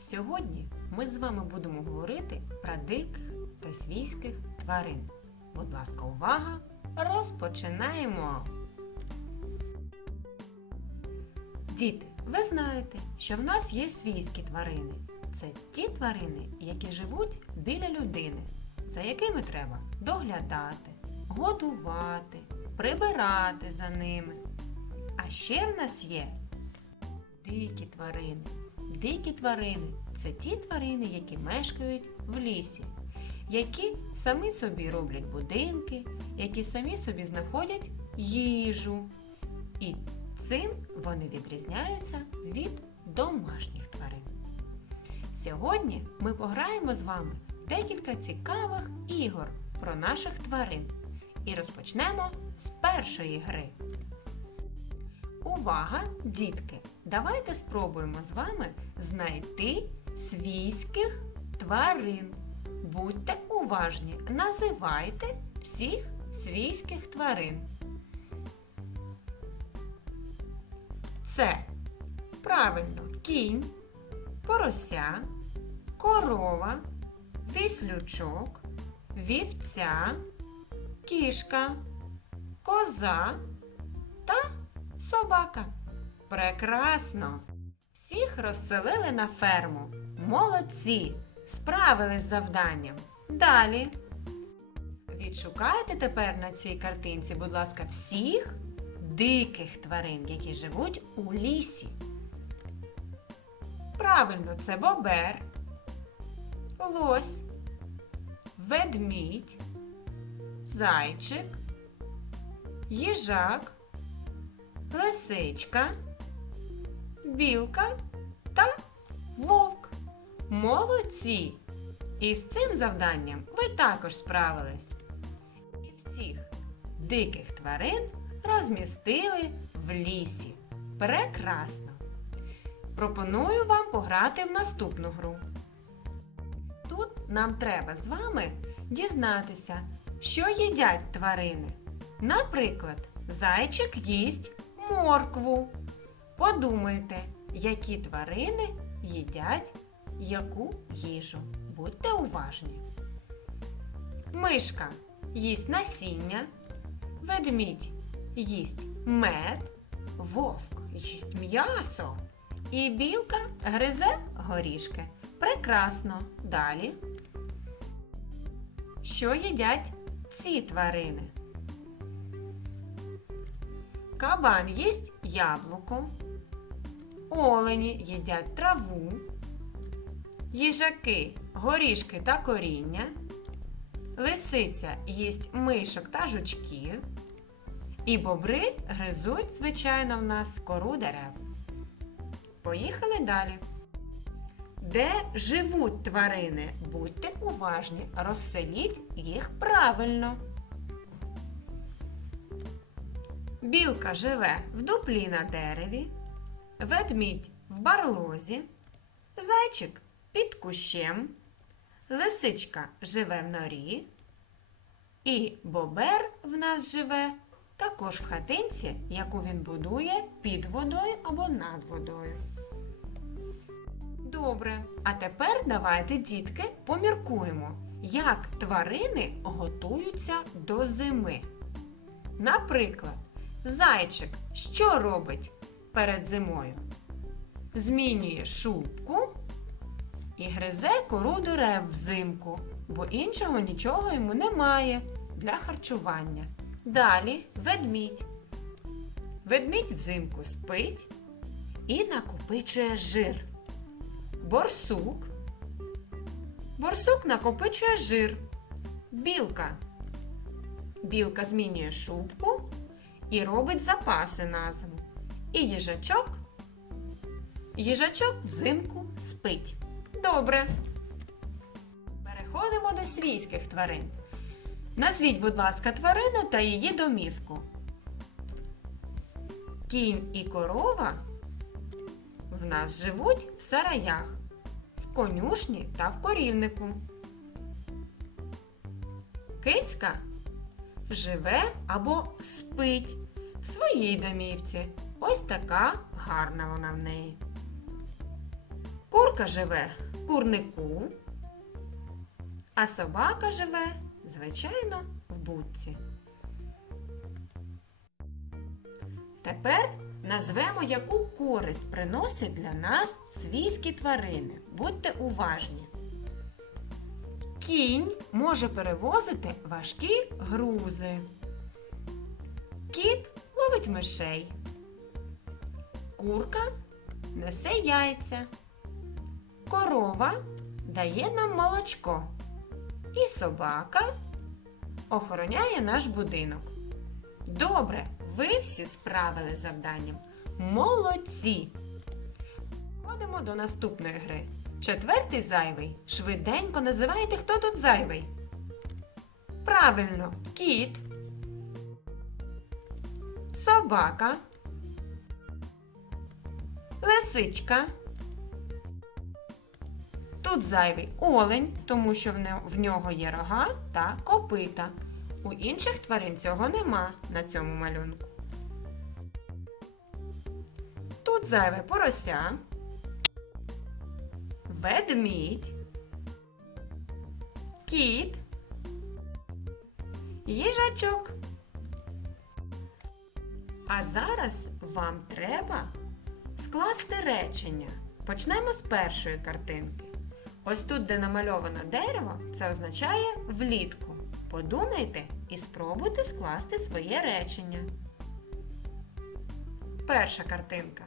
Сьогодні ми з вами будемо говорити про диких та свійських тварин. Будь ласка, увага! Розпочинаємо! Діти, ви знаєте, що в нас є свійські тварини. Це ті тварини, які живуть біля людини, за якими треба доглядати, годувати, прибирати за ними. А ще в нас є дикі тварини. Дикі тварини – це ті тварини, які мешкають в лісі, які самі собі роблять будинки, які самі собі знаходять їжу. І цим вони відрізняються від домашніх тварин. Сьогодні ми пограємо з вами декілька цікавих ігор про наших тварин. І розпочнемо з першої гри. Увага, дітки! Давайте спробуємо з вами знайти свійських тварин. Будьте уважні, називайте всіх свійських тварин. Це, правильно, кінь, порося, корова, віслючок, вівця, кішка, коза та собака. Прекрасно! Всіх розселили на ферму. Молодці! Справились з завданням. Далі. Відшукайте тепер на цій картинці, будь ласка, всіх диких тварин, які живуть у лісі. Правильно, це бобер, лось, ведмідь, зайчик, їжак, лисичка, білка та вовк. Молодці! І з цим завданням ви також справились. І всіх диких тварин розмістили в лісі. Прекрасно! Пропоную вам пограти в наступну гру. Тут нам треба з вами дізнатися, що їдять тварини. Наприклад, зайчик їсть моркву. Подумайте, які тварини їдять яку їжу. Будьте уважні. Мишка їсть насіння, ведмідь їсть мед, вовк їсть м'ясо і білка гризе горішки. Прекрасно. Далі. Що їдять ці тварини? Кабан їсть яблуко, олені їдять траву, їжаки – горішки та коріння, лисиця їсть мишок та жучків, і бобри гризуть, звичайно, в нас кору дерев. Поїхали далі. Де живуть тварини? Будьте уважні, розселіть їх правильно. Білка живе в дуплі на дереві, ведмідь в барлозі, зайчик під кущем, лисичка живе в норі, і бобер в нас живе також в хатинці, яку він будує під водою або над водою. Добре, а тепер давайте, дітки, поміркуємо, як тварини готуються до зими. Наприклад, зайчик що робить перед зимою? Змінює шубку і гризе кору дерев взимку, бо іншого нічого йому немає для харчування. Далі ведмідь. Ведмідь взимку спить і накопичує жир. Борсук. Борсук накопичує жир. Білка. Білка змінює шубку і робить запаси на зиму. І їжачок. Їжачок взимку спить. Добре. Переходимо до свійських тварин. Назвіть, будь ласка, тварину та її домівку. Кінь і корова в нас живуть в сараях, в конюшні та в корівнику. Кицька живе або спить в своїй домівці. Ось така гарна вона в неї. Курка живе в курнику, а собака живе, звичайно, в будці. Тепер назвемо, яку користь приносять для нас свійські тварини. Будьте уважні. Кінь може перевозити важкі грузи. Кіт ловить мишей. Курка несе яйця. Корова дає нам молочко. І собака охороняє наш будинок. Добре, ви всі справили з завданням. Молодці! Ходимо до наступної гри. Четвертий зайвий. Швиденько називайте, хто тут зайвий. Правильно, кіт, собака, лисичка. Тут зайвий олень, тому що в нього є рога та копита. У інших тварин цього нема на цьому малюнку. Тут зайве порося, ведмідь, кіт, їжачок. А зараз вам треба скласти речення. Почнемо з першої картинки. Ось тут, де намальовано дерево, це означає влітку. Подумайте і спробуйте скласти своє речення. Перша картинка.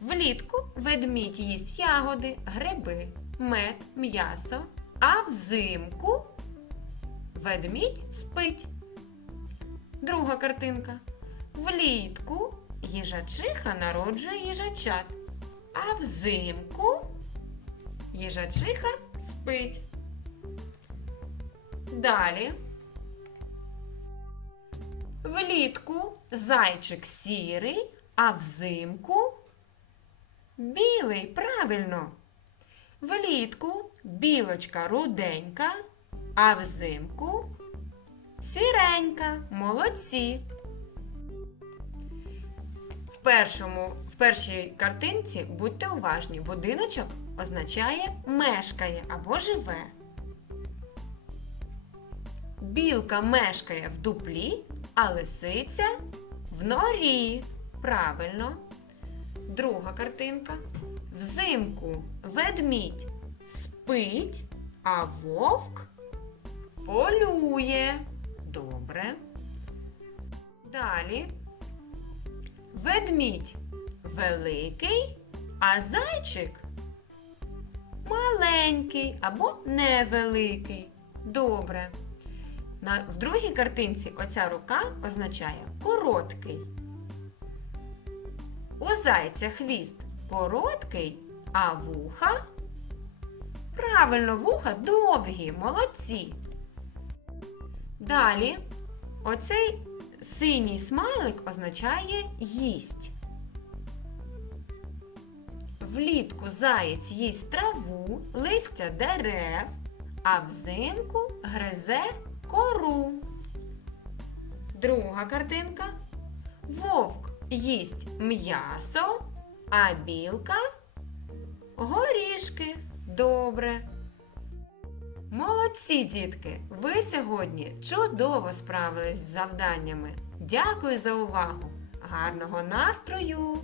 Влітку ведмідь їсть ягоди, гриби, мед, м'ясо, а взимку ведмідь спить. Друга картинка. Влітку їжачиха народжує їжачат, а взимку їжачиха спить. Далі. Влітку зайчик сірий, а взимку білий. Правильно. Влітку білочка руденька, а взимку сіренька. Молодці. В першій картинці будьте уважні. Будиночок означає мешкає або живе. Білка мешкає в дуплі, а лисиця в норі. Правильно. Друга картинка. Взимку ведмідь спить, а вовк полює. Добре. Далі. Ведмідь великий, а зайчик маленький або невеликий. Добре. В другій картинці оця рука означає короткий. У зайця хвіст короткий, а вуха? Правильно, вуха довгі. Молодці. Далі оцей синій смайлик означає їсть. Влітку заєць їсть траву, листя дерев, а взимку гризе кору. Друга картинка. Вовк їсть м'ясо, а білка горішки. Добре. Молодці, дітки! Ви сьогодні чудово справились з завданнями. Дякую за увагу! Гарного настрою!